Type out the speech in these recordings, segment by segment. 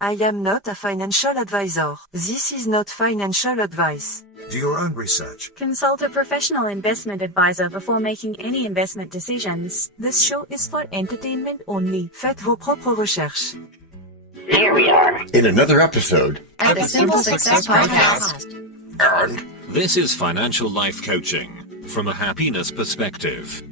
I am not a financial advisor. This is not financial advice. Do your own research. Consult a professional investment advisor before making any investment decisions. This show is for entertainment only. Faites vos propres recherches. Here we are in another episode of the Simple Success Podcast. And this is financial life coaching from a happiness perspective.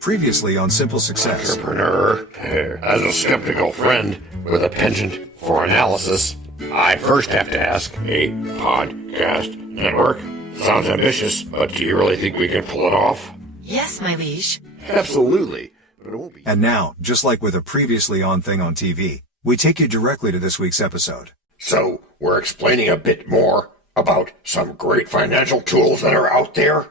Previously on Simple Success. Entrepreneur, as a skeptical friend with a penchant for analysis, I first have to ask, a podcast network? Sounds ambitious, but do you really think we can pull it off? Yes, my liege. Absolutely, but it won't be. And now, just like with a previously on thing on TV, we take you directly to this week's episode. So, we're explaining a bit more about some great financial tools that are out there?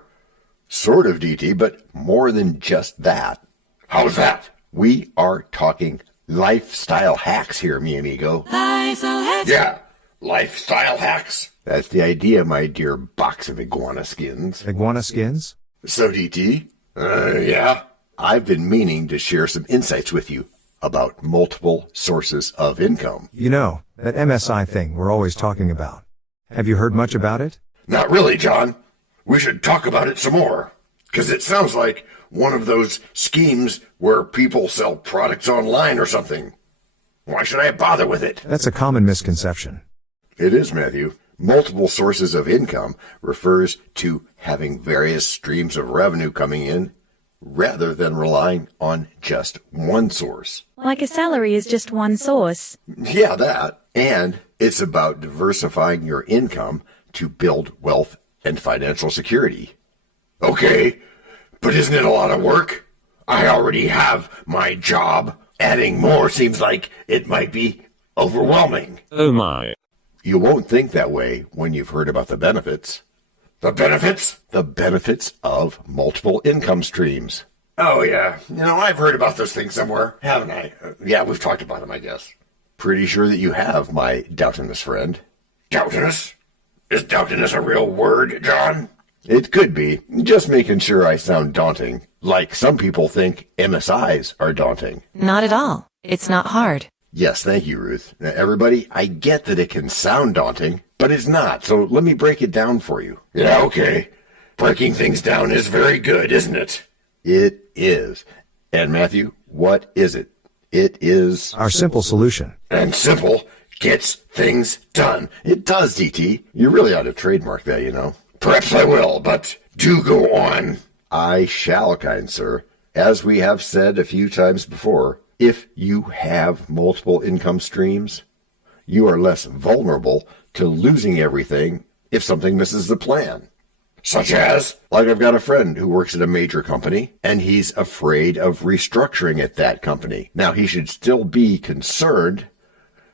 Sort of, DT, but more than just that. How's that? We are talking lifestyle hacks here, mi amigo. Lifestyle hacks? Yeah, lifestyle hacks. That's the idea, my dear box of iguana skins. Iguana skins? So, DT, yeah? I've been meaning to share some insights with you about multiple sources of income. You know, that MSI thing we're always talking about. Have you heard much about it? Not really, John. We should talk about it some more, because it sounds like one of those schemes where people sell products online or something. Why should I bother with it? That's a common misconception. It is, Matthew. Multiple sources of income refers to having various streams of revenue coming in rather than relying on just one source. Like a salary is just one source. Yeah, that. And it's about diversifying your income to build wealth and financial security. Okay, but isn't it a lot of work? I already have my job. Adding more seems like it might be overwhelming. Oh my. You won't think that way when you've heard about the benefits. The benefits? The benefits of multiple income streams. Oh, yeah. You know, I've heard about those things somewhere, haven't I? Yeah, we've talked about them, I guess. Pretty sure that you have, my doubtinous friend. Doubtinous? Is doubtiness a real word, John? It could be. Just making sure I sound daunting. Like some people think MSIs are daunting. Not at all. It's not hard. Yes, thank you, Ruth. Now, everybody, I get that it can sound daunting, but it's not, so let me break it down for you. Yeah, okay. Breaking things down is very good, isn't it? It is. And Matthew, what is it? It is our simple solution. And simple gets things done. It does, DT. You really ought to trademark that, you know. Perhaps I will, but do go on. I shall, kind sir. As we have said a few times before, if you have multiple income streams, you are less vulnerable to losing everything if something misses the plan. Such as, like I've got a friend who works at a major company, and he's afraid of restructuring at that company. Now, he should still be concerned,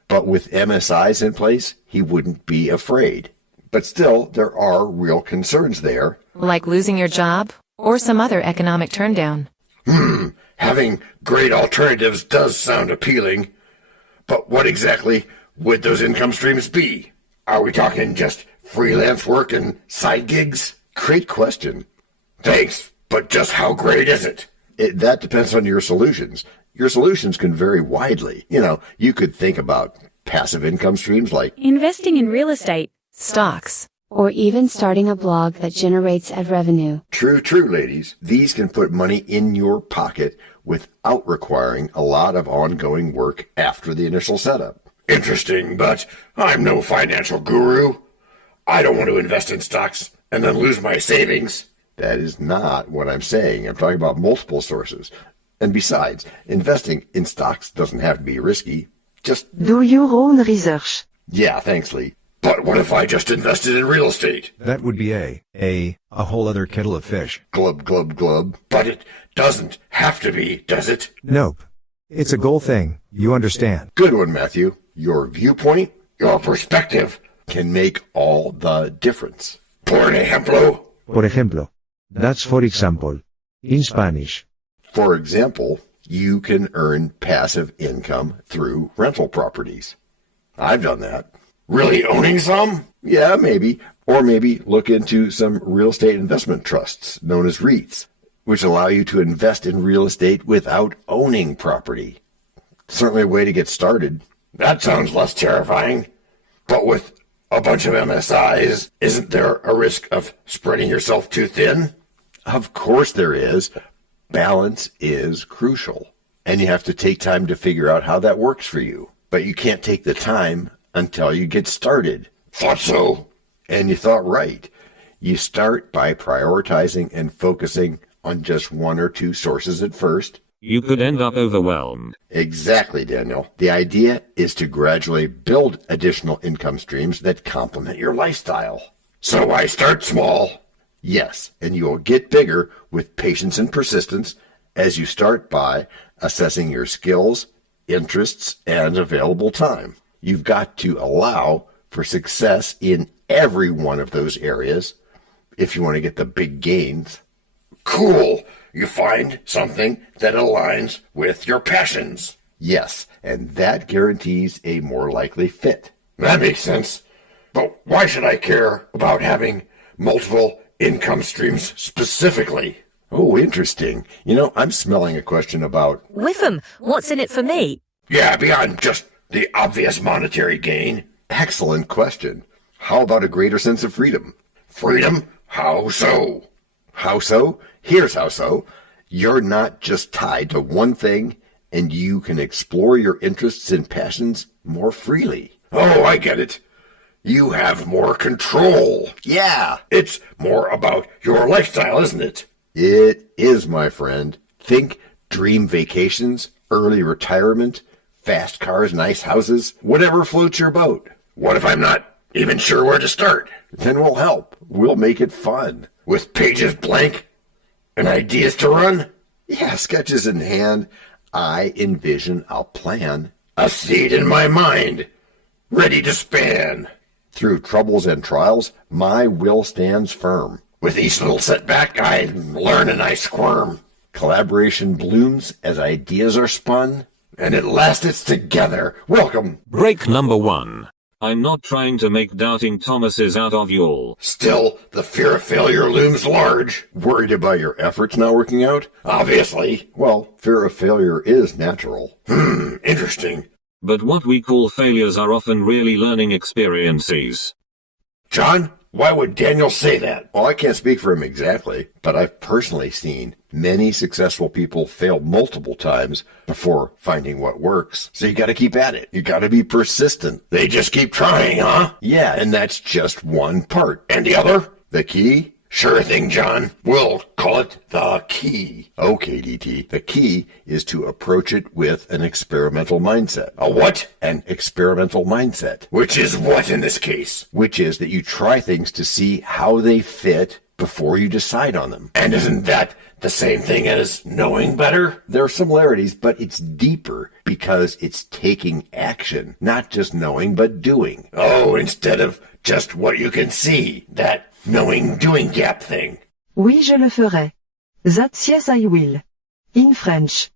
but with MSIs in place, he wouldn't be afraid. But still, there are real concerns there. Like losing your job or some other economic turndown. Having great alternatives does sound appealing. But what exactly would those income streams be? Are we talking just freelance work and side gigs? Great question. Thanks, but just how great is it? That depends on your solutions. Your solutions can vary widely. You know, you could think about passive income streams like Investing in real estate, stocks, or even starting a blog that generates ad revenue. True, ladies. These can put money in your pocket without requiring a lot of ongoing work after the initial setup. Interesting, but I'm no financial guru. I don't want to invest in stocks and then lose my savings. That is not what I'm saying. I'm talking about multiple sources. And besides, investing in stocks doesn't have to be risky. Just do your own research. Yeah, thanks, Lee. But what if I just invested in real estate? That would be a whole other kettle of fish. Glub, glub, glub. But it doesn't have to be, does it? Nope. It's a goal thing. You understand. Good one, Matthew. Your viewpoint, your perspective can make all the difference. Por ejemplo. That's for example. In Spanish. For example, you can earn passive income through rental properties. I've done that. Really owning some? Yeah, maybe. Or maybe look into some real estate investment trusts known as REITs, which allow you to invest in real estate without owning property. Certainly a way to get started. That sounds less terrifying. But with a bunch of MSIs, isn't there a risk of spreading yourself too thin? Of course there is. Balance is crucial, and you have to take time to figure out how that works for you. But you can't take the time until you get started. Thought so. And you thought right. You start by prioritizing and focusing on just one or two sources at first. You could end up overwhelmed. Exactly, Daniel. The idea is to gradually build additional income streams that complement your lifestyle. So I start small. Yes, and you will get bigger with patience and persistence as you start by assessing your skills, interests, and available time. You've got to allow for success in every one of those areas if you want to get the big gains. Cool. You find something that aligns with your passions. Yes, and that guarantees a more likely fit. That makes sense. But why should I care about having multiple income streams specifically? Oh, interesting. I'm smelling a question about... Whiffam, what's in it for me? Yeah, beyond just the obvious monetary gain. Excellent question. How about a greater sense of freedom? Freedom? How so? How so? Here's how so. You're not just tied to one thing, and you can explore your interests and passions more freely. Oh, I get it. You have more control. Yeah. It's more about your lifestyle, isn't it? It is, my friend. Think dream vacations, early retirement, fast cars, nice houses, whatever floats your boat. What if I'm not even sure where to start? Then we'll help. We'll make it fun. With pages blank and ideas to run? Yeah, sketches in hand. I envision a plan. A seed in my mind, ready to span. Through troubles and trials, my will stands firm. With each little setback, I learn and I squirm. Collaboration blooms as ideas are spun. And at last it's together. Welcome. Break number 1. I'm not trying to make doubting Thomases out of y'all. Still, the fear of failure looms large. Worried about your efforts not working out? Obviously. Well, fear of failure is natural. Interesting. But what we call failures are often really learning experiences. John, why would Daniel say that? Well, I can't speak for him exactly, but I've personally seen many successful people fail multiple times before finding what works. So you got to keep at it. You got to be persistent. They just keep trying, huh? Yeah, and that's just one part. And the other? The key? Sure thing, John. We'll call it the key. Okay, DT. The key is to approach it with an experimental mindset. A what? An experimental mindset. Which is what in this case? Which is that you try things to see how they fit before you decide on them. And isn't that the same thing as knowing better? There are similarities, but it's deeper because it's taking action, not just knowing, but doing. Oh, instead of just what you can see, that knowing-doing gap thing. Oui, je le ferai. That's yes, I will. In French.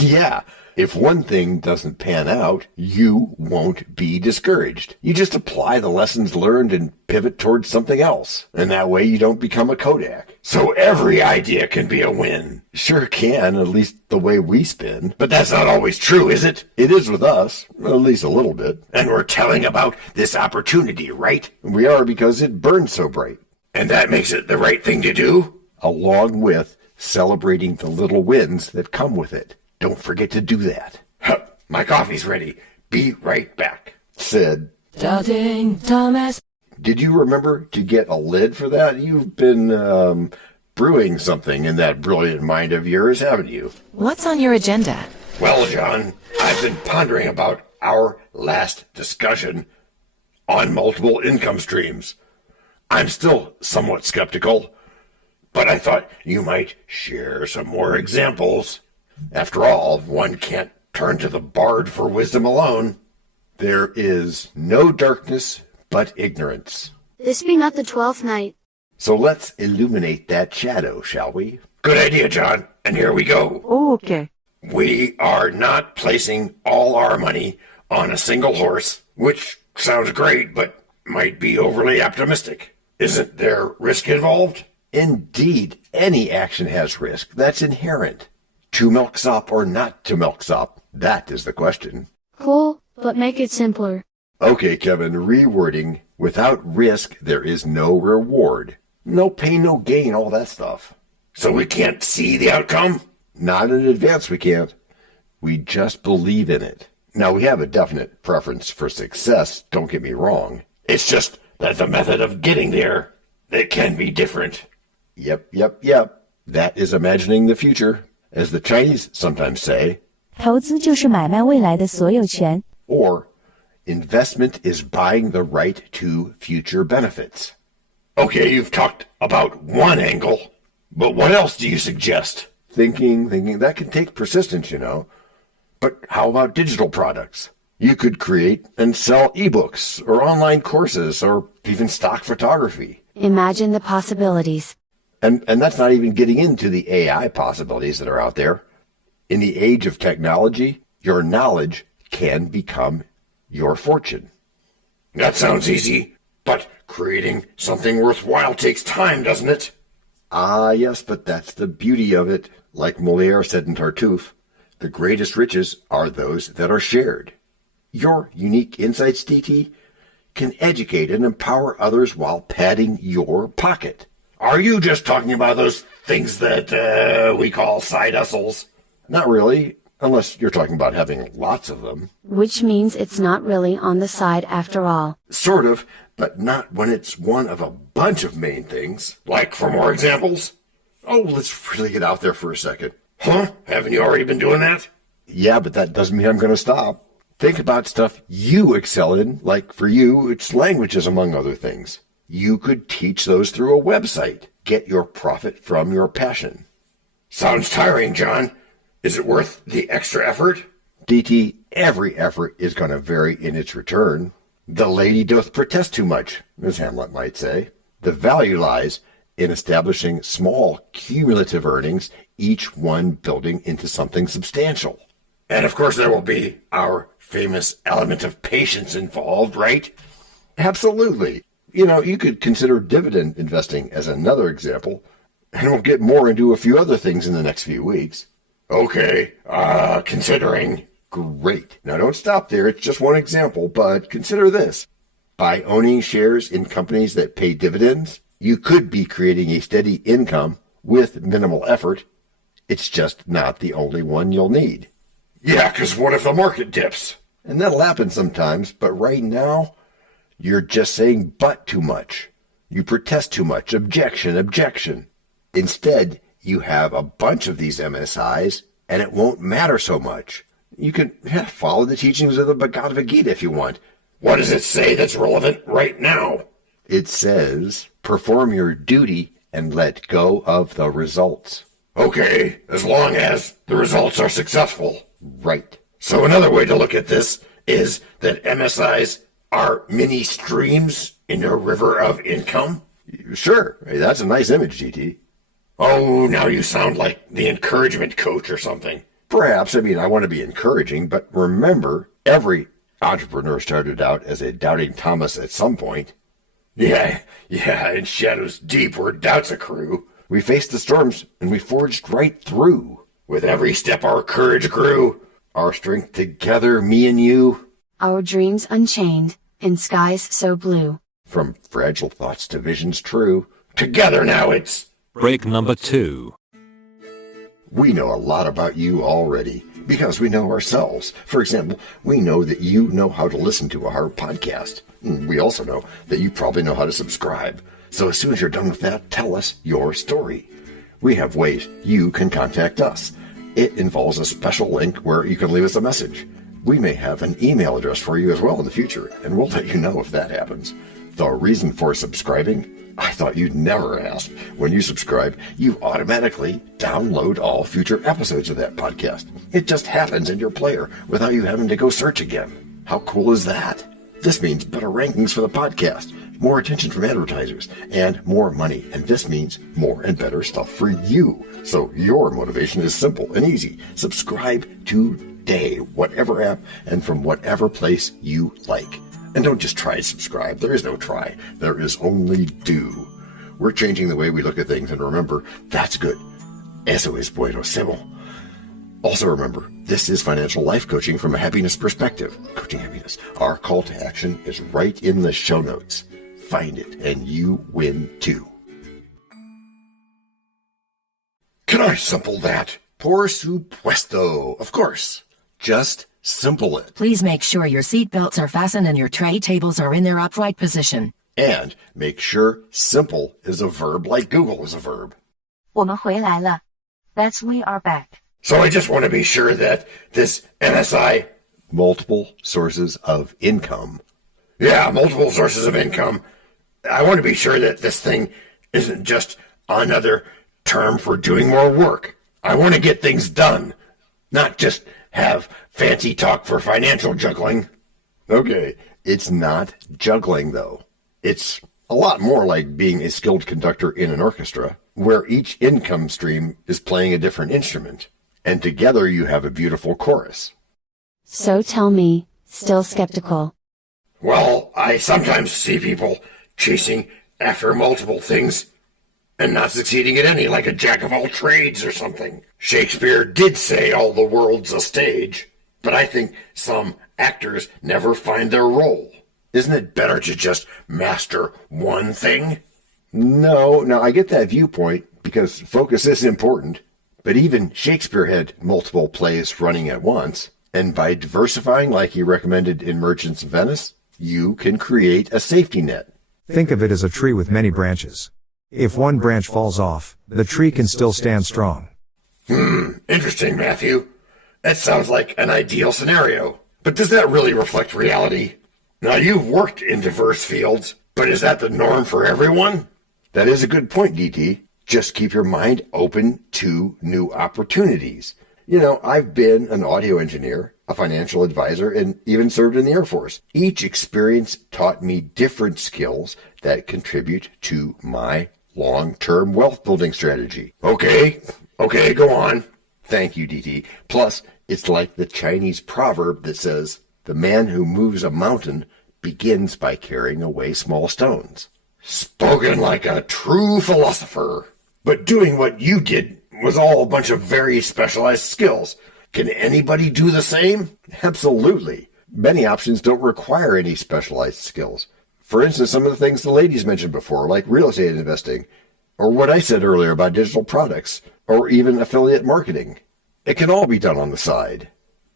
Yeah, if one thing doesn't pan out, you won't be discouraged. You just apply the lessons learned and pivot towards something else. And that way you don't become a Kodak. So every idea can be a win. Sure can, at least the way we spin. But that's not always true, is it? It is with us, at least a little bit. And we're telling about this opportunity, right? We are, because it burns so bright. And that makes it the right thing to do? Along with celebrating the little wins that come with it. Don't forget to do that. Huh, my coffee's ready. Be right back. Said Doubting Thomas. Did you remember to get a lid for that? You've been brewing something in that brilliant mind of yours, haven't you? What's on your agenda? Well, John, I've been pondering about our last discussion on multiple income streams. I'm still somewhat skeptical, but I thought you might share some more examples. After all, one can't turn to the bard for wisdom alone. There is no darkness but ignorance. This be not the 12th night. So let's illuminate that shadow, shall we? Good idea, John, and here we go. Oh, okay. We are not placing all our money on a single horse, which sounds great, but might be overly optimistic. Isn't there risk involved? Indeed, any action has risk. That's inherent. To milksop or not to milksop? That is the question. Cool, but make it simpler. Okay, Kevin, rewording. Without risk, there is no reward. No pain, no gain, all that stuff. So we can't see the outcome? Not in advance, we can't. We just believe in it. Now, we have a definite preference for success, don't get me wrong. It's just that the method of getting there, it can be different. Yep. That is imagining the future, as the Chinese sometimes say. 投资就是买卖未来的所有权。 Or, investment is buying the right to future benefits. Okay, you've talked about one angle, but what else do you suggest? Thinking, that can take persistence, you know. But how about digital products? You could create and sell ebooks, or online courses, or even stock photography. Imagine the possibilities. And that's not even getting into the AI possibilities that are out there. In the age of technology, your knowledge can become your fortune. That sounds easy, but creating something worthwhile takes time, doesn't it? Ah, yes, but that's the beauty of it. Like Molière said in Tartuffe, the greatest riches are those that are shared. Your unique insights, DT, can educate and empower others while padding your pocket. Are you just talking about those things that we call side hustles? Not really, unless you're talking about having lots of them. Which means it's not really on the side after all. Sort of, but not when it's one of a bunch of main things. Like for more examples? Oh, let's really get out there for a second. Huh? Haven't you already been doing that? Yeah, but that doesn't mean I'm going to stop. Think about stuff you excel in, like for you, it's languages among other things. You could teach those through a website. Get your profit from your passion. Sounds tiring, John. Is it worth the extra effort? DT, every effort is going to vary in its return. The lady doth protest too much, as Hamlet might say. The value lies in establishing small cumulative earnings, each one building into something substantial. And of course there will be our famous element of patience involved, right? Absolutely. You know, you could consider dividend investing as another example, and we'll get more into a few other things in the next few weeks. Okay, considering. Great. Now don't stop there, it's just one example, but consider this. By owning shares in companies that pay dividends, you could be creating a steady income with minimal effort. It's just not the only one you'll need. Yeah, because what if the market dips? And that'll happen sometimes, but right now, you're just saying but too much. You protest too much. Objection. Instead, you have a bunch of these MSIs, and it won't matter so much. You can follow the teachings of the Bhagavad Gita if you want. What does it say that's relevant right now? It says, perform your duty and let go of the results. Okay, as long as the results are successful. Right. So another way to look at this is that MSIs are mini streams in a river of income? Sure. Hey, that's a nice image, GT. Oh, now you sound like the encouragement coach or something. Perhaps. I mean, I want to be encouraging, but remember, every entrepreneur started out as a doubting Thomas at some point. Yeah, in shadows deep where doubts accrue. We faced the storms, and we forged right through. With every step our courage grew. Our strength together, me and you. Our dreams unchained, and skies so blue. From fragile thoughts to visions true. Together now it's... Break number 2. We know a lot about you already, because we know ourselves. For example, we know that you know how to listen to our podcast. We also know that you probably know how to subscribe. So as soon as you're done with that, tell us your story. We have ways you can contact us. It involves a special link where you can leave us a message. We may have an email address for you as well in the future, and we'll let you know if that happens. The reason for subscribing? I thought you'd never ask. When you subscribe, you automatically download all future episodes of that podcast. It just happens in your player without you having to go search again. How cool is that? This means better rankings for the podcast, more attention from advertisers, and more money. And this means more and better stuff for you. So your motivation is simple and easy. Subscribe today, whatever app and from whatever place you like. And don't just try to subscribe. There is no try. There is only do. We're changing the way we look at things, and remember, that's good. Eso es buenísimo. Also remember, this is financial life coaching from a happiness perspective. Coaching happiness. Our call to action is right in the show notes. Find it, and you win too. Can I simple that? Por supuesto. Of course. Just simple it. Please make sure your seat belts are fastened and your tray tables are in their upright position. And make sure simple is a verb like Google is a verb. 我们回来了. That's we are back. So I just want to be sure that this MSI, multiple sources of income. Yeah, multiple sources of income. I want to be sure that this thing isn't just another term for doing more work. I want to get things done, not just have fancy talk for financial juggling. Okay, it's not juggling though. It's a lot more like being a skilled conductor in an orchestra, where each income stream is playing a different instrument, and together you have a beautiful chorus. So tell me, still skeptical? Well, I sometimes see people chasing after multiple things and not succeeding at any, like a jack of all trades or something. Shakespeare did say all the world's a stage, but I think some actors never find their role. Isn't it better to just master one thing? No, I get that viewpoint, because focus is important, but even Shakespeare had multiple plays running at once, and by diversifying like he recommended in Merchants of Venice, you can create a safety net. Think of it as a tree with many branches. If one branch falls off, the tree can still stand strong. Interesting, Matthew. That sounds like an ideal scenario. But does that really reflect reality? Now, you've worked in diverse fields, but is that the norm for everyone? That is a good point, DT. Just keep your mind open to new opportunities. You know, I've been an audio engineer, a financial advisor, and even served in the Air Force. Each experience taught me different skills that contribute to my long-term wealth building strategy. Okay, go on. Thank you, DT. Plus, it's like the Chinese proverb that says, the man who moves a mountain begins by carrying away small stones. Spoken like a true philosopher. But doing what you did was all a bunch of very specialized skills. Can anybody do the same? Absolutely. Many options don't require any specialized skills. For instance, some of the things the ladies mentioned before, like real estate investing, or what I said earlier about digital products, or even affiliate marketing. It can all be done on the side.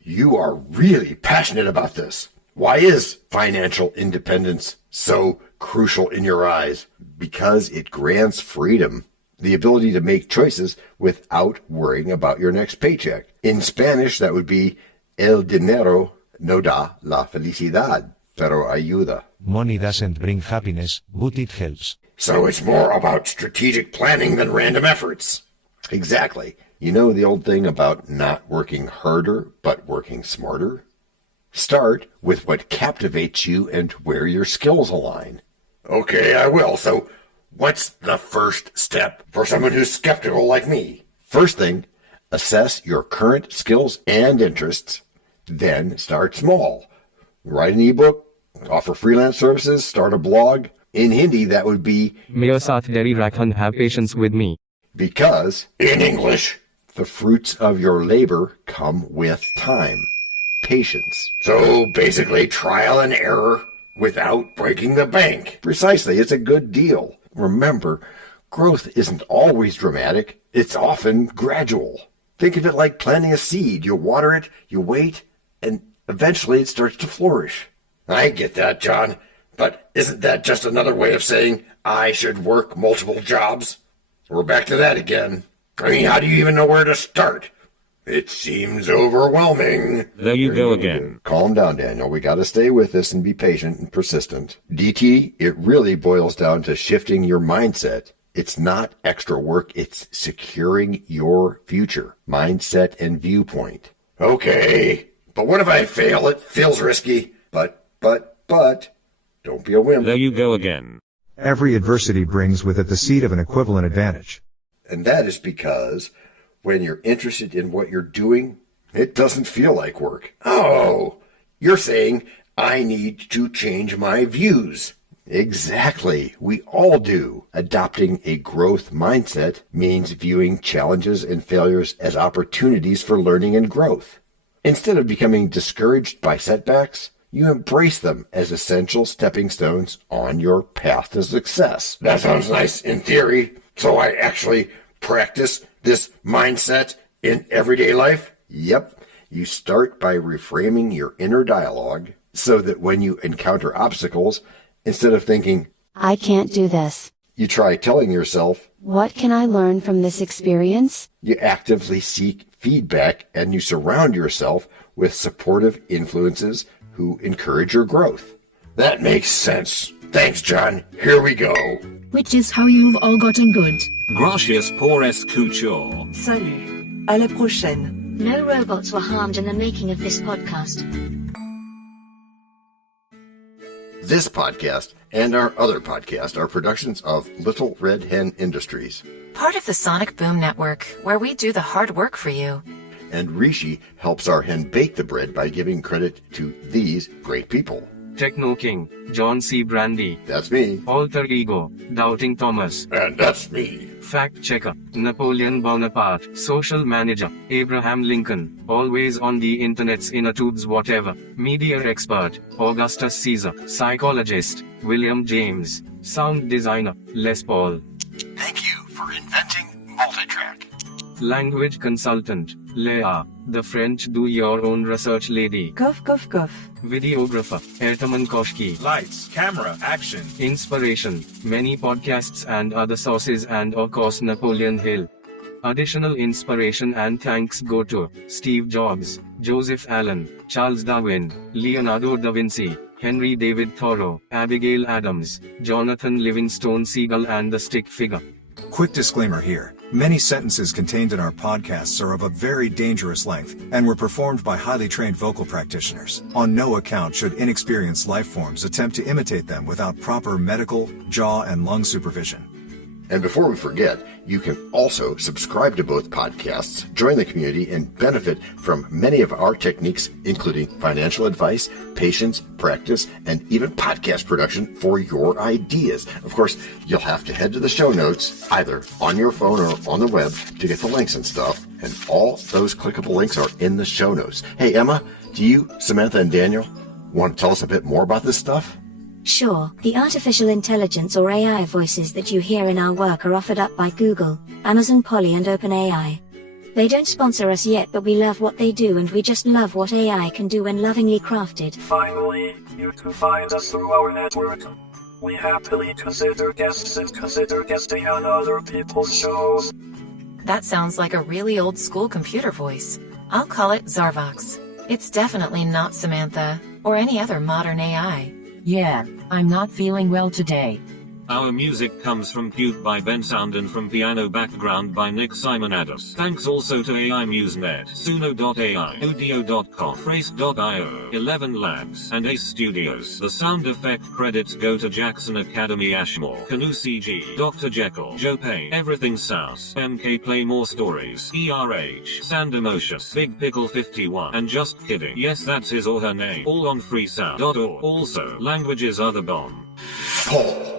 You are really passionate about this. Why is financial independence so crucial in your eyes? Because it grants freedom, the ability to make choices without worrying about your next paycheck. In Spanish, that would be el dinero no da la felicidad, pero ayuda. Money doesn't bring happiness, but it helps. So it's more about strategic planning than random efforts. Exactly. You know the old thing about not working harder, but working smarter? Start with what captivates you and where your skills align. Okay, I will. So what's the first step for someone who's skeptical like me? First thing, assess your current skills and interests. Then start small. Write an ebook, offer freelance services, start a blog. In Hindi, that would be Mere saath deri rakhan, have patience with me. Because, in English, the fruits of your labor come with time, patience. So basically trial and error without breaking the bank. Precisely, it's a good deal. Remember, growth isn't always dramatic. It's often gradual. Think of it like planting a seed. You water it, you wait, and eventually it starts to flourish. I get that, John. But isn't that just another way of saying I should work multiple jobs? We're back to that again. I mean, how do you even know where to start? It seems overwhelming. There you go again. Calm down, Daniel. We got to stay with this and be patient and persistent. DT, it really boils down to shifting your mindset. It's not extra work. It's securing your future, mindset, and viewpoint. Okay, but what if I fail? It feels risky. But, don't be a wimp. There you go again. Every adversity brings with it the seed of an equivalent advantage. And that is because when you're interested in what you're doing, it doesn't feel like work. Oh, you're saying I need to change my views. Exactly. We all do. Adopting a growth mindset means viewing challenges and failures as opportunities for learning and growth. Instead of becoming discouraged by setbacks, you embrace them as essential stepping stones on your path to success. That sounds nice in theory. So I actually practice this mindset in everyday life? Yep. You start by reframing your inner dialogue so that when you encounter obstacles, instead of thinking, I can't do this, you try telling yourself, what can I learn from this experience? You actively seek feedback and you surround yourself with supportive influences who encourage your growth. That makes sense. Thanks, John. Here we go. Which is how you've all gotten good. Gracias por escuchar. Salut. À la prochaine. No robots were harmed in the making of this podcast. This podcast and our other podcast are productions of Little Red Hen Industries. Part of the Sonic Boom Network, where we do the hard work for you. And Rishi helps our hen bake the bread by giving credit to these great people. Techno King, John Brandy. That's me. Alter Ego, Doubting Thomas. And that's me. Fact Checker, Napoleon Bonaparte. Social Manager, Abraham Lincoln. Always on the internet's inner tubes whatever. Media Expert, Augustus Caesar. Psychologist, William James. Sound Designer, Les Paul. Thank you for inventing multitrack. Language Consultant, Leah, the French do-your-own research lady. Cough, cough, cough. Videographer, Ertaman Koshki. Lights, camera, action. Inspiration, many podcasts and other sources and of course Napoleon Hill. Additional inspiration and thanks go to Steve Jobs, Joseph Allen, Charles Darwin, Leonardo da Vinci, Henry David Thoreau, Abigail Adams, Jonathan Livingstone Seagull and the Stick Figure. Quick disclaimer here. Many sentences contained in our podcasts are of a very dangerous length and were performed by highly trained vocal practitioners. On no account should inexperienced life forms attempt to imitate them without proper medical, jaw, and lung supervision. And before we forget, you can also subscribe to both podcasts, join the community, and benefit from many of our techniques, including financial advice, patience, practice, and even podcast production for your ideas. Of course, you'll have to head to the show notes, either on your phone or on the web, to get the links and stuff. And all those clickable links are in the show notes. Hey, Emma, do you, Samantha, and Daniel want to tell us a bit more about this stuff? Sure, the artificial intelligence or AI voices that you hear in our work are offered up by Google, Amazon Polly and OpenAI. They don't sponsor us yet, but we love what they do and we just love what AI can do when lovingly crafted. Finally, you can find us through our network. We happily consider guests and consider guesting on other people's shows. That sounds like a really old school computer voice. I'll call it Zarvox. It's definitely not Samantha, or any other modern AI. Yeah, I'm not feeling well today. Our music comes from Cube by Ben Sound and from Piano Background by Nick Simonados. Thanks also to AI MuseNet, Suno.ai, Udio.com, Phrase.io, ElevenLabs, and Ace Studios. The sound effect credits go to Jackson Academy Ashmore, Canoe CG, Dr. Jekyll, Joe Payne, Everything South, MK Play More Stories, ERH, Sandomocious, Big Pickle 51, and Just Kidding. Yes, that's his or her name. All on freesound.org. Also, languages other bomb. Paul.